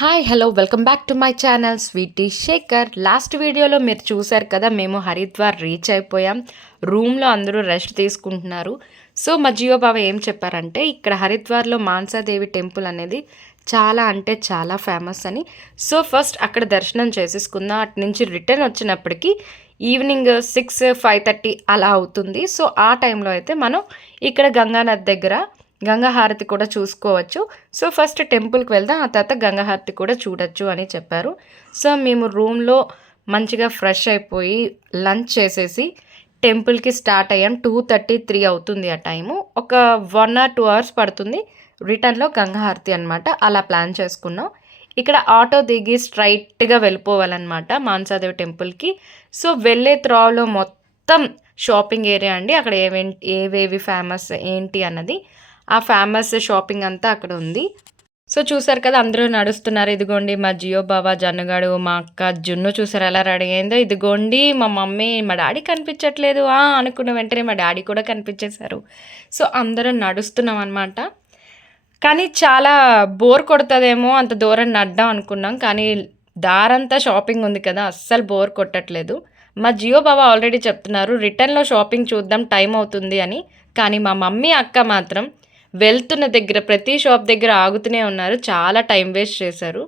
Hi hello welcome back to my channel Sweety Shekar. Last వీడియోలో మీరు చూశారు కదా, మేము హరిద్వార్ రీచ్ అయిపోయాం. రూమ్లో అందరూ రెస్ట్ తీసుకుంటున్నారు. సో మా జియో బాబా ఏం చెప్పారంటే, ఇక్కడ హరిద్వార్లో మానసాదేవి టెంపుల్ అనేది చాలా అంటే చాలా ఫేమస్ అని. సో ఫస్ట్ అక్కడ దర్శనం చేసేసుకుందాం. అటు నుంచి రిటర్న్ వచ్చినప్పటికీ ఈవినింగ్ 6-5:30 అలా అవుతుంది. సో ఆ టైంలో అయితే మనం ఇక్కడ గంగానది దగ్గర గంగా హారతి కూడా చూసుకోవచ్చు. సో ఫస్ట్ టెంపుల్కి వెళ్దాం, ఆ తర్వాత గంగా హారతి కూడా చూడొచ్చు అని చెప్పారు. సో మేము రూమ్లో మంచిగా ఫ్రెష్ అయిపోయి లంచ్ చేసేసి టెంపుల్కి స్టార్ట్ అయ్యాం. 2:33 అవుతుంది ఆ టైము. ఒక 1 or 2 అవర్స్ పడుతుంది రిటర్న్లో గంగా హారతి అనమాట. అలా ప్లాన్ చేసుకున్నాం. ఇక్కడ ఆటో దిగి స్ట్రైట్గా వెళ్ళిపోవాలన్నమాట మానసాదేవి టెంపుల్కి. సో వెళ్ళే త్రోవలో మొత్తం షాపింగ్ ఏరియా అండి. అక్కడ ఏవేవి ఫేమస్ ఏంటి అన్నది, ఆ ఫేమస్ షాపింగ్ అంతా అక్కడ ఉంది. సో చూసారు కదా, అందరూ నడుస్తున్నారు. ఇదిగోండి మా జియో బాబా, జన్నుగాడు, మా అక్క జున్ను చూసారు ఎలా రెడీ అయిందో. ఇదిగోండి మా మమ్మీ, మా డాడీ కనిపించట్లేదు అనుకున్న వెంటనే మా డాడీ కూడా కనిపించేశారు. సో అందరం నడుస్తున్నాం అనమాట. కానీ చాలా బోర్ కొడుతుందేమో అంత దూరం నడ్డాం అనుకున్నాం. కానీ దారంతా షాపింగ్ ఉంది కదా, అస్సలు బోర్ కొట్టట్లేదు. మా జియో బాబా ఆల్రెడీ చెప్తున్నారు రిటర్న్లో షాపింగ్ చూద్దాం, టైం అవుతుంది అని. కానీ మా మమ్మీ అక్క మాత్రం వెళ్తున్న దగ్గర ప్రతి షాప్ దగ్గర ఆగుతూనే ఉన్నారు. చాలా టైం వేస్ట్ చేశారు.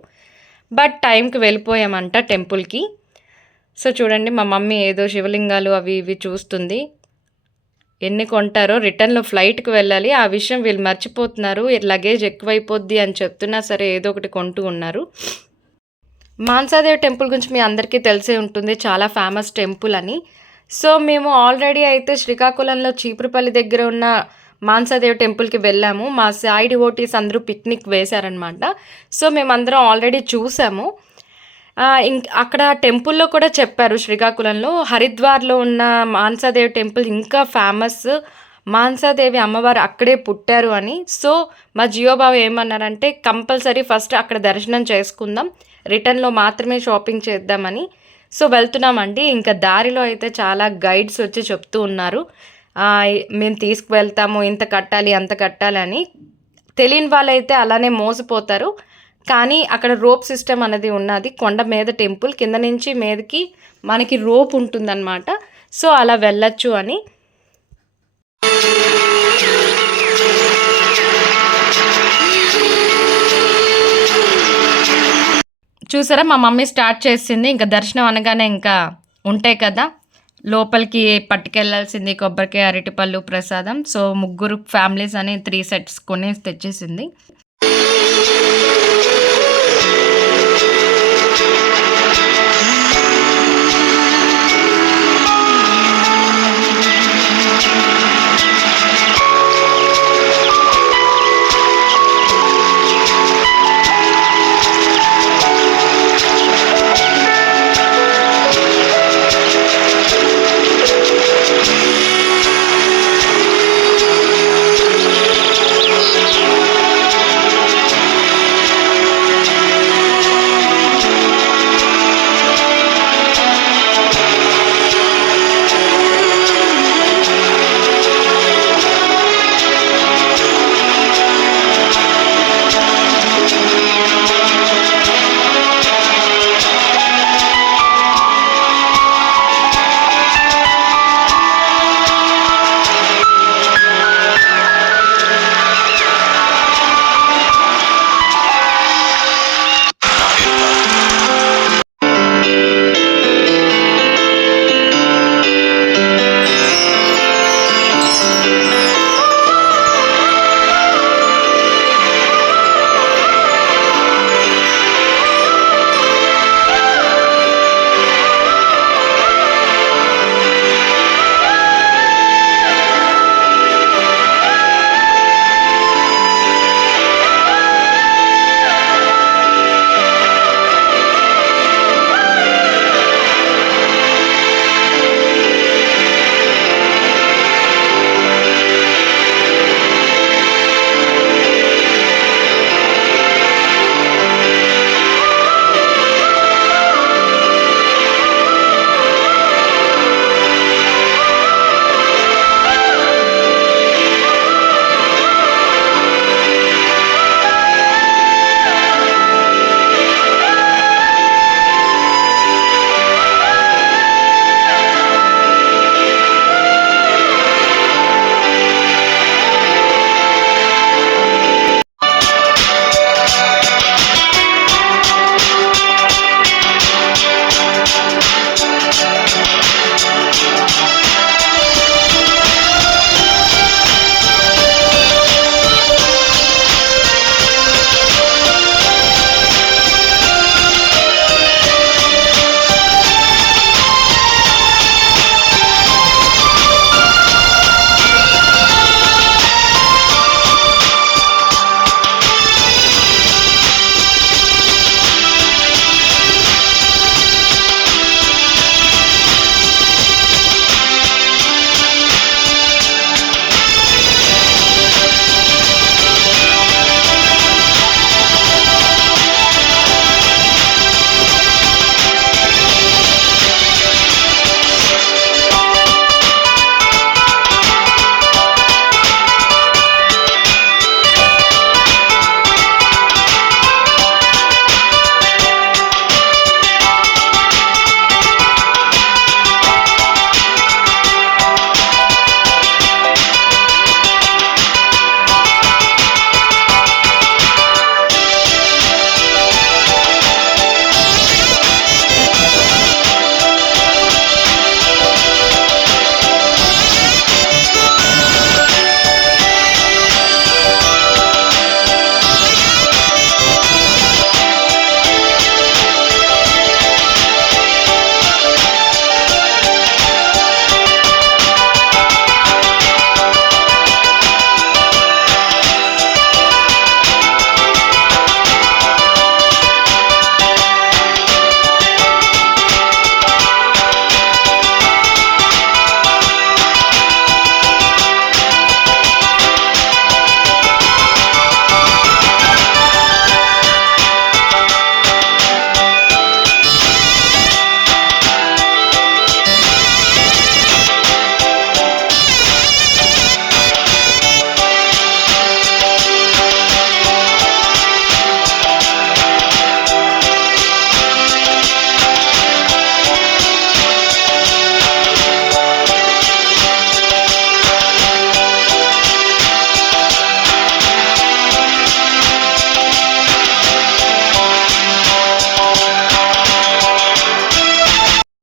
బట్ టైంకి వెళ్ళిపోయామంట టెంపుల్కి. సో చూడండి, మా మమ్మీ ఏదో శివలింగాలు అవి ఇవి చూస్తుంది. ఎన్ని కొంటారో, రిటర్న్లో ఫ్లైట్కి వెళ్ళాలి, ఆ విషయం వీళ్ళు మర్చిపోతున్నారు. లగేజ్ ఎక్కువైపోద్ది అని చెప్తున్నా సరే ఏదో ఒకటి కొంటూ ఉన్నారు. మానసాదేవి టెంపుల్ గురించి మీ అందరికీ తెలిసే ఉంటుంది, చాలా ఫేమస్ టెంపుల్ అని. సో మేము ఆల్రెడీ అయితే శ్రీకాకుళంలో చీపురుపల్లి దగ్గర ఉన్న మానసాదేవి టెంపుల్కి వెళ్ళాము. మా సాయి డివోటీస్ అందరూ పిక్నిక్ వేశారనమాట. సో మేమందరం ఆల్రెడీ చూసాము. అక్కడ టెంపుల్లో కూడా చెప్పారు, శ్రీకాకుళంలో హరిద్వార్లో ఉన్న మానసాదేవి టెంపుల్ ఇంకా ఫేమస్, మానసాదేవి అమ్మవారు అక్కడే పుట్టారు అని. సో మా జియో బాబు ఏమన్నారంటే, కంపల్సరీ ఫస్ట్ అక్కడ దర్శనం చేసుకుందాం, రిటర్న్లో మాత్రమే షాపింగ్ చేద్దామని. సో వెళ్తున్నామండి. ఇంకా దారిలో అయితే చాలా గైడ్స్ వచ్చి చెప్తూ ఉన్నారు, మేము తీసుకువెళ్తాము, ఇంత కట్టాలి అంత కట్టాలని. తెలియని వాళ్ళైతే అలానే మోసపోతారు. కానీ అక్కడ రోప్ సిస్టమ్ అనేది ఉన్నది. కొండ మీద టెంపుల్, కింద నుంచి మీదకి మనకి రోప్ ఉంటుందన్నమాట. సో అలా వెళ్ళచ్చు అని. చూసారా, మా మమ్మీ స్టార్ట్ చేసింది. ఇంకా దర్శనం అనగానే ఇంకా ఉంటాయి కదా, లోపలికి పట్టుకెళ్లాల్సింది కొబ్బరికాయ, అరటిపళ్ళు, ప్రసాదం. సో ముగ్గురు ఫ్యామిలీస్ అని 3 sets కొని తెచ్చేసింది.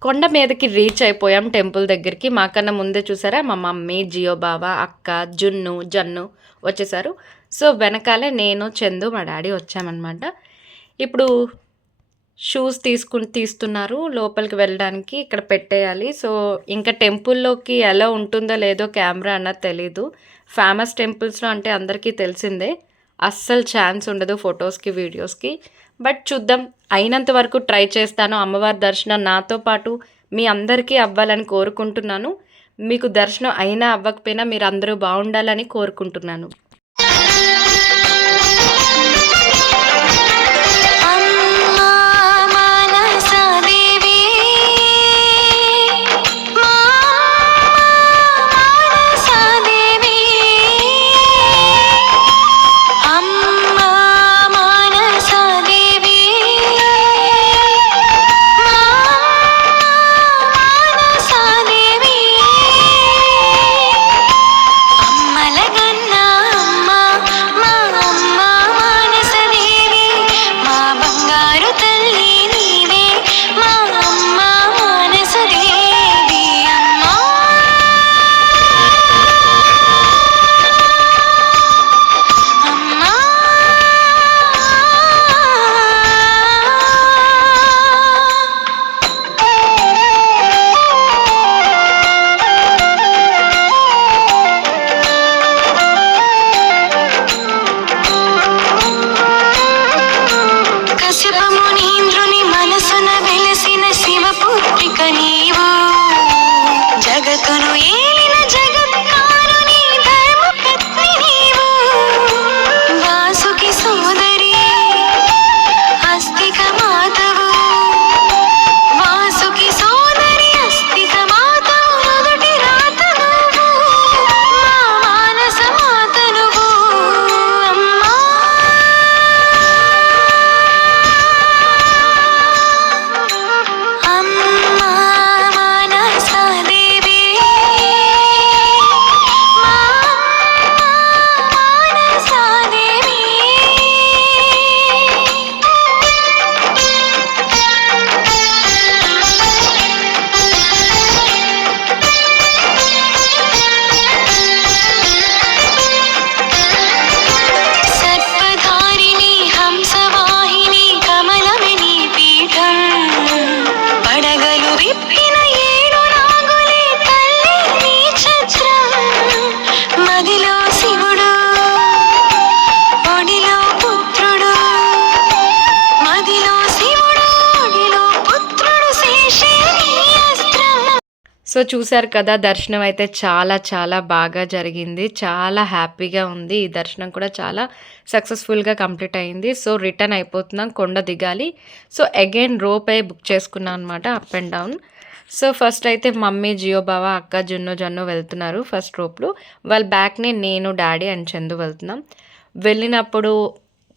కొండ మీదకి రీచ్ అయిపోయాం టెంపుల్ దగ్గరికి. మాకన్నా ముందే చూసారా మా మమ్మీ, జియో బావ, అక్క, జన్ను వచ్చేసారు. సో వెనకాలే నేను, చందు, మా డాడీ వచ్చామన్నమాట. ఇప్పుడు షూస్ తీస్తున్నారు లోపలికి వెళ్ళడానికి. ఇక్కడ పెట్టేయాలి. సో ఇంకా టెంపుల్లోకి ఎలా ఉంటుందో లేదో కెమెరా అన్నది తెలీదు. ఫేమస్ టెంపుల్స్లో అంటే అందరికీ తెలిసిందే, అస్సలు ఛాన్స్ ఉండదు ఫొటోస్కి, వీడియోస్కి. బట్ చూద్దాం, అయినంత వరకు ట్రై చేస్తాను. అమ్మవారి దర్శనం నాతో పాటు మీ అందరికీ అవ్వాలని కోరుకుంటున్నాను. మీకు దర్శనం అయినా అవ్వకపోయినా మీరు అందరూ బాగుండాలని కోరుకుంటున్నాను. సో చూసారు కదా, దర్శనం అయితే చాలా చాలా బాగా జరిగింది. చాలా హ్యాపీగా ఉంది. ఈ దర్శనం కూడా చాలా సక్సెస్ఫుల్గా కంప్లీట్ అయింది. సో రిటర్న్ అయిపోతున్నాం, కొండ దిగాలి. సో అగైన్ రోప్ అయి బుక్ చేసుకున్నాం అనమాట, up and down. So first అయితే మమ్మీ, జియో బావ, అక్క, జన్ను వెళ్తున్నారు ఫస్ట్ రోప్లో. వాళ్ళ బ్యాక్ని నేను, డాడీ అండ్ చందు వెళ్తున్నాం. వెళ్ళినప్పుడు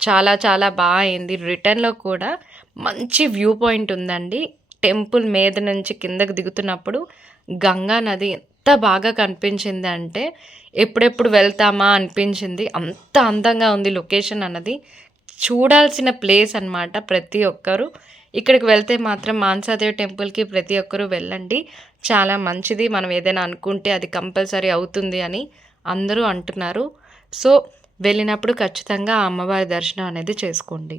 చాలా చాలా బాగా అయింది. రిటర్న్లో కూడా మంచి వ్యూ పాయింట్ ఉందండి. టెంపుల్ మీద నుంచి కిందకు దిగుతున్నప్పుడు గంగా నది ఎంత బాగా కనిపించింది అంటే ఎప్పుడెప్పుడు వెళ్తామా అనిపించింది. అంత అందంగా ఉంది లొకేషన్ అన్నది. చూడాల్సిన ప్లేస్ అనమాట. ప్రతి ఒక్కరు ఇక్కడికి వెళ్తే మాత్రం మానసాదేవి టెంపుల్కి ప్రతి ఒక్కరూ వెళ్ళండి. చాలా మంచిది. మనం ఏదైనా అనుకుంటే అది కంపల్సరీ అవుతుంది అని అందరూ అంటున్నారు. సో వెళ్ళినప్పుడు ఖచ్చితంగా ఆ అమ్మవారి దర్శనం అనేది చేసుకోండి.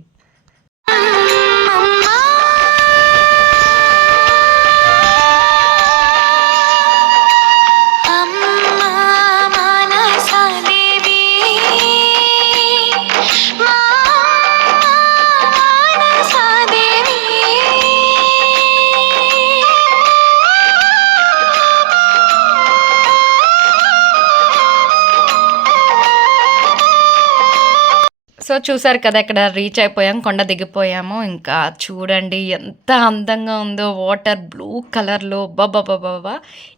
సో చూసారు కదా, ఇక్కడ రీచ్ అయిపోయాం, కొండ దిగిపోయాము. ఇంకా చూడండి ఎంత అందంగా ఉందో, వాటర్ బ్లూ కలర్లో. బాబా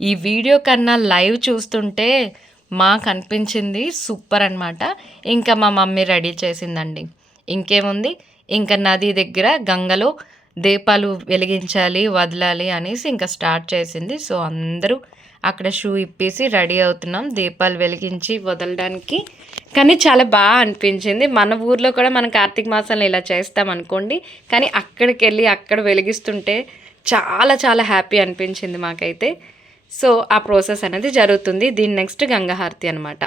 ఈ వీడియో కన్నా లైవ్ చూస్తుంటే మాకు అనిపించింది సూపర్ అనమాట. ఇంకా మా మమ్మీ రెడీ చేసిందండి. ఇంకేముంది, ఇంకా నది దగ్గర గంగలో దీపాలు వెలిగించాలి, వదలాలి అనేసి ఇంకా స్టార్ట్ చేసింది. సో అందరూ అక్కడ షూ ఇప్పేసి రెడీ అవుతున్నాం దీపాలు వెలిగించి వదలడానికి. కానీ చాలా బాగా అనిపించింది. మన ఊర్లో కూడా మనం కార్తీక మాసంలో ఇలా చేస్తాం అనుకోండి, కానీ అక్కడికి వెళ్ళి అక్కడ వెలిగిస్తుంటే చాలా చాలా హ్యాపీ అనిపించింది మాకైతే. సో ఆ ప్రాసెస్ అనేది జరుగుతుంది. దీని నెక్స్ట్ గంగాహారతి అనమాట.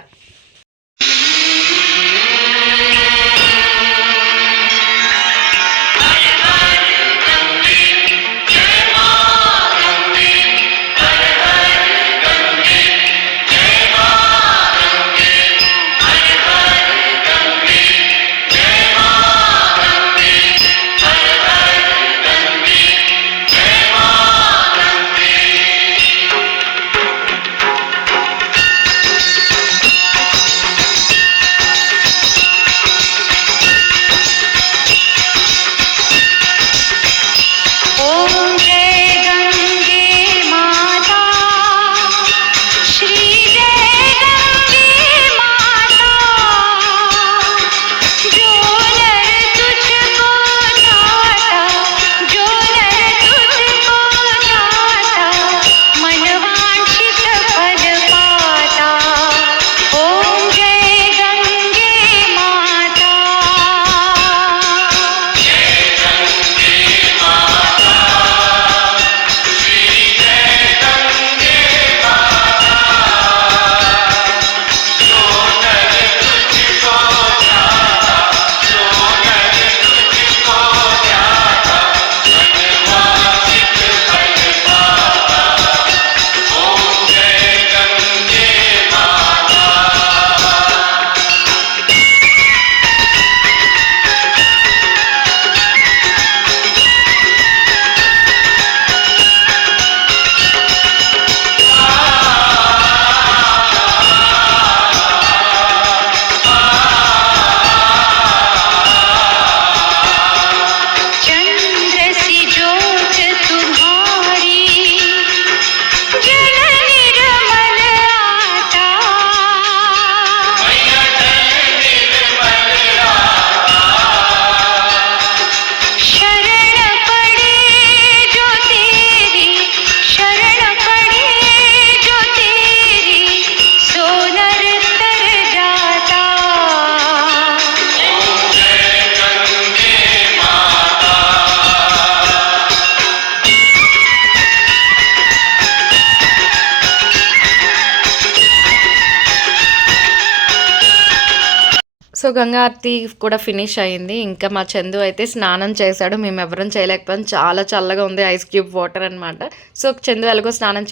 సో గంగా ఆరతి కూడా ఫినిష్ అయింది. ఇంకా మా చందు అయితే స్నానం చేశాడు. మేము ఎవరం చేయలేకపోయాం. చాలా చల్లగా ఉంది, ఐస్ క్యూబ్ వాటర్ అనమాట. సో చందు ఎలాగో స్నానం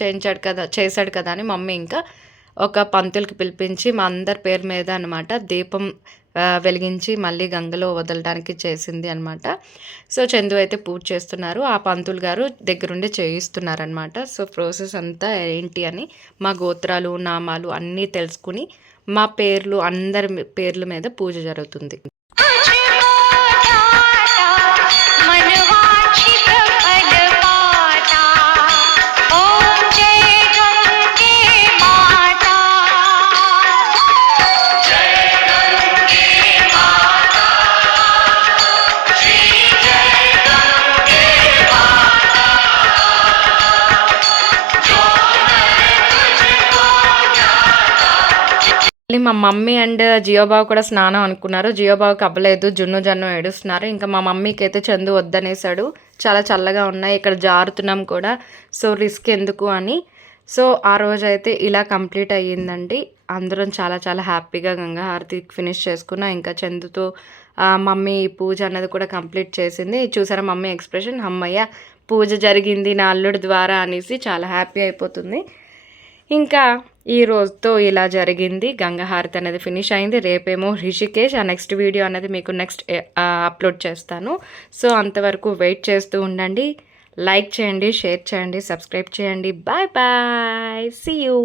చేశాడు కదా అని మమ్మీ ఇంకా ఒక పంతులకి పిలిపించి మా అందరి పేరు మీద అనమాట దీపం వెలిగించి మళ్ళీ గంగలో వదలడానికి చేసింది అనమాట. సో చందు అయితే పూజ చేస్తున్నారు. ఆ పంతులు గారు దగ్గరుండి చేయిస్తున్నారనమాట. సో ప్రాసెస్ అంతా ఏంటి అని మా గోత్రాలు నామాలు అన్నీ తెలుసుకుని మా పేర్లు అందరి పేర్ల మీద పూజ జరుగుతుంది. మా మమ్మీ అండ్ జియోబాబు కూడా స్నానం అనుకున్నారు. జియోబాబుకి అవ్వలేదు, జున్ను జన్ను ఏడుస్తున్నారు. ఇంకా మా మమ్మీకి అయితే చందు వద్దనేసాడు. చాలా చల్లగా ఉన్నాయి, ఇక్కడ జారుతున్నాం కూడా, సో రిస్క్ ఎందుకు అని. సో ఆ రోజు అయితే ఇలా కంప్లీట్ అయ్యిందండి. అందరం చాలా చాలా హ్యాపీగా గంగా హారతి ఫినిష్ చేసుకున్నాం. ఇంకా చందుతో మమ్మీ పూజ అన్నది కూడా కంప్లీట్ చేసింది. చూసారా మమ్మీ ఎక్స్ప్రెషన్, అమ్మయ్య పూజ జరిగింది నా అల్లుడి ద్వారా అనేసి చాలా హ్యాపీ అయిపోతుంది. ఇంకా ఈ రోజుతో ఇలా జరిగింది. గంగా హారతి అనేది ఫినిష్ అయింది. రేపేమో రిషికేష్. ఆ నెక్స్ట్ వీడియో అనేది మీకు నెక్స్ట్ అప్లోడ్ చేస్తాను. సో అంతవరకు వెయిట్ చేస్తూ ఉండండి. లైక్ చేయండి, షేర్ చేయండి, సబ్స్క్రైబ్ చేయండి. Bye bye, see you.